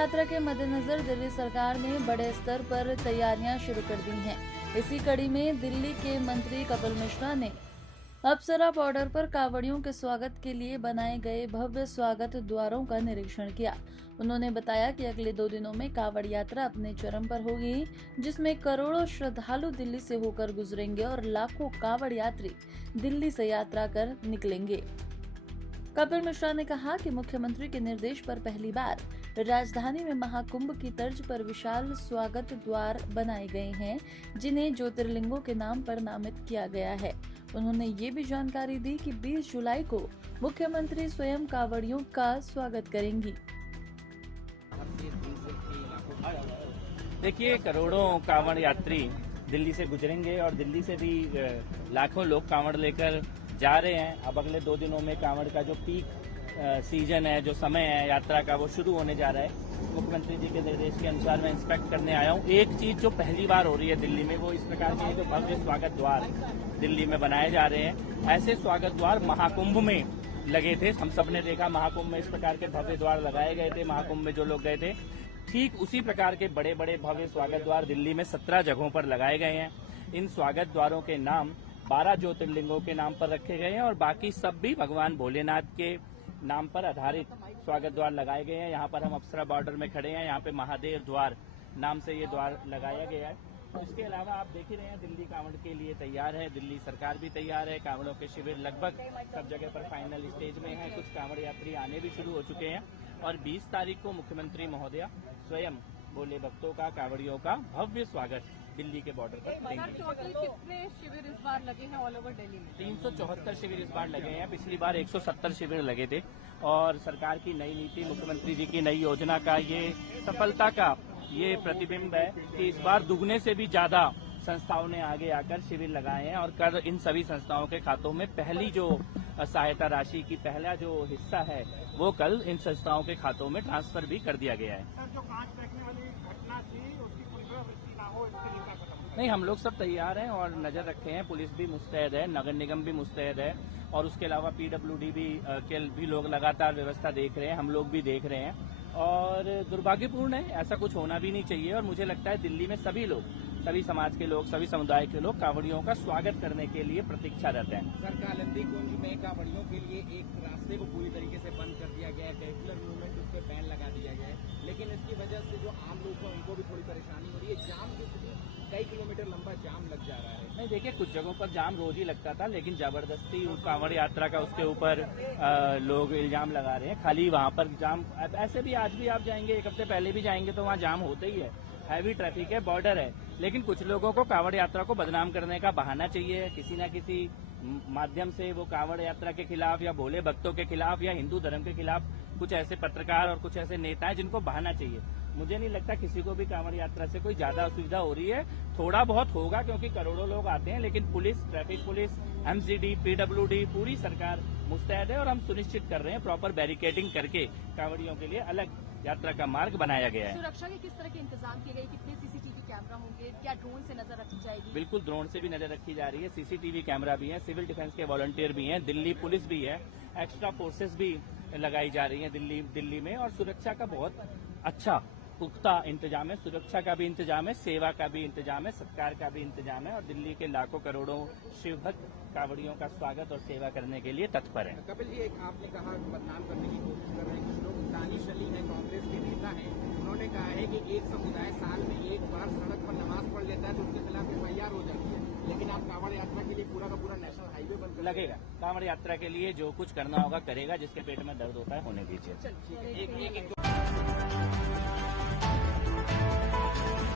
यात्रा के मद्देनजर दिल्ली सरकार ने बड़े स्तर पर तैयारियां शुरू कर दी हैं। इसी कड़ी में दिल्ली के मंत्री कपिल मिश्रा ने अप्सरा बॉर्डर पर कांवड़ियों के स्वागत के लिए बनाए गए भव्य स्वागत द्वारों का निरीक्षण किया। उन्होंने बताया कि अगले 2 दिनों में कांवड़ यात्रा अपने चरम पर होगी, जिसमें करोड़ों श्रद्धालु दिल्ली से होकर गुजरेंगे और लाखों कांवड़ यात्री दिल्ली से यात्रा कर निकलेंगे। कपिल मिश्रा ने कहा कि मुख्यमंत्री के निर्देश पर पहली बार राजधानी में महाकुंभ की तर्ज पर विशाल स्वागत द्वार बनाए गए हैं, जिन्हें ज्योतिर्लिंगों के नाम पर नामित किया गया है। उन्होंने ये भी जानकारी दी कि 20 जुलाई को मुख्यमंत्री स्वयं कांवड़ियों का स्वागत करेंगी। देखिए, करोड़ों कांवड़ यात्री दिल्ली से गुजरेंगे और दिल्ली से भी लाखों लोग कांवड़ लेकर जा रहे हैं। अब अगले 2 दिनों में कांवड़ का जो पीक सीजन है, जो समय है यात्रा का, वो शुरू होने जा रहा है। मुख्यमंत्री जी के निर्देश के अनुसार मैं इंस्पेक्ट करने आया हूँ। एक चीज जो पहली बार हो रही है दिल्ली में, वो इस प्रकार के जो भव्य स्वागत द्वार दिल्ली में बनाए जा रहे हैं। ऐसे स्वागत द्वार महाकुंभ में लगे थे, हम सब ने देखा। महाकुंभ में इस प्रकार के भव्य द्वार लगाए गए थे, महाकुंभ में जो लोग गए थे। ठीक उसी प्रकार के बड़े बड़े भव्य स्वागत द्वार दिल्ली में 17 जगहों पर लगाए गए हैं। इन स्वागत द्वारों के नाम 12 ज्योतिर्लिंगों के नाम पर रखे गए हैं और बाकी सब भी भगवान भोलेनाथ के नाम पर आधारित स्वागत द्वार लगाए गए हैं। यहाँ पर हम अप्सरा बॉर्डर में खड़े हैं। यहाँ पे महादेव द्वार नाम से ये द्वार लगाया गया है। तो इसके अलावा आप देख ही रहे हैं, दिल्ली कांवड़ के लिए तैयार है, दिल्ली सरकार भी तैयार है। कांवड़ों के शिविर लगभग सब जगह पर फाइनल स्टेज में है। कुछ कांवड़ यात्री आने भी शुरू हो चुके हैं और 20 तारीख को मुख्यमंत्री महोदया स्वयं भोले भक्तों का, कांवड़ियों का भव्य स्वागत दिल्ली के बॉर्डर पर करेंगे। टोटल कितने शिविर इस बार लगे हैं ऑल ओवर दिल्ली में? 374 शिविर इस बार लगे हैं। पिछली बार 170 शिविर लगे थे और सरकार की नई नीति, मुख्यमंत्री जी की नई योजना का ये सफलता का ये प्रतिबिंब है कि इस बार दुगने से भी ज्यादा संस्थाओं ने आगे आकर शिविर लगाए हैं और कल इन सभी संस्थाओं के खातों में पहली जो सहायता राशि की पहला जो हिस्सा है वो कल इन संस्थाओं के खातों में ट्रांसफर भी कर दिया गया है। सर, जो 5 फेंकने वाली घटना थी उसकी पुनरावृत्ति ना हो, इसके लिए क्या कदम? नहीं, हम लोग सब तैयार हैं और नजर रखे हैं। पुलिस भी मुस्तैद है, नगर निगम भी मुस्तैद है और उसके अलावा पीडब्ल्यूडी भी लोग लगातार व्यवस्था देख रहे हैं, हम लोग भी देख रहे हैं। और दुर्भाग्यपूर्ण है, ऐसा कुछ होना भी नहीं चाहिए और मुझे लगता है दिल्ली में सभी लोग, सभी समाज के लोग, सभी समुदाय के लोग कांवड़ियों का स्वागत करने के लिए प्रतीक्षा रहते हैं। सर, कालिंदी कुंज में कांवड़ियों के लिए एक रास्ते को पूरी तरीके से बंद कर दिया गया है, वेहिकुलर मूवमेंट उस पर बैन लगा दिया गया है, लेकिन इसकी वजह से जो आम लोग हैं उनको भी थोड़ी परेशानी हो रही है। जाम की कई किलोमीटर लंबा जाम लग जा रहा है। नहीं, देखिए, कुछ जगहों पर जाम रोज ही लगता था, लेकिन जबरदस्ती कांवड़ यात्रा का उसके ऊपर लोग इल्जाम लगा रहे हैं। खाली वहां पर जाम, ऐसे भी आज भी आप जाएंगे, 1 हफ्ते पहले भी जाएंगे तो वहां जाम होता ही है। हैवी ट्रैफिक है, बॉर्डर है, लेकिन कुछ लोगों को कांवड़ यात्रा को बदनाम करने का बहाना चाहिए। किसी न किसी माध्यम से वो कांवड़ यात्रा के खिलाफ या भोले भक्तों के खिलाफ या हिंदू धर्म के खिलाफ कुछ ऐसे पत्रकार और कुछ ऐसे नेता हैं जिनको बहाना चाहिए। मुझे नहीं लगता किसी को भी कांवड़ यात्रा से कोई ज्यादा असुविधा हो रही है। थोड़ा बहुत होगा क्योंकि करोड़ों लोग आते हैं, लेकिन police, traffic police, MCD, PWD, पूरी सरकार मुस्तैद है और हम सुनिश्चित कर रहे हैं प्रॉपर बैरिकेडिंग करके कांवड़ियों के लिए अलग यात्रा का मार्ग बनाया गया है। सुरक्षा के किस तरह के इंतजाम किए गए? कितने सीसीटीवी कैमरा होंगे? क्या ड्रोन से नजर रखी जाएगी? बिल्कुल, ड्रोन से भी नजर रखी जा रही है, सीसीटीवी कैमरा भी है, सिविल डिफेंस के वॉलंटियर भी हैं, दिल्ली पुलिस भी है, एक्स्ट्रा फोर्सेस भी लगाई जा रही है दिल्ली में और सुरक्षा का बहुत अच्छा पुख्ता इंतजाम है। सुरक्षा का भी इंतजाम है, सेवा का भी इंतजाम है, सत्कार का भी इंतजाम है और दिल्ली के लाखों करोड़ों शिवभक्त कांवड़ियों का स्वागत और सेवा करने के लिए तत्पर है। कपिल जी, एक आपने कहा बदनाम करने की कोशिश कर रहे हैं कुछ लोग। दानिश अली है, कांग्रेस के नेता हैं, उन्होंने कहा है कि एक समुदाय साल में एक बार सड़क पर नमाज पढ़ लेता है तो उसके खिलाफ FIR हो जाती है, लेकिन आप कांवड़ यात्रा के लिए पूरा का पूरा नेशनल हाईवे बंद कर लगेगा। कांवड़ यात्रा के लिए जो कुछ करना होगा करेगा, जिसके पेट में दर्द होता है होने दीजिए। चलिए, एक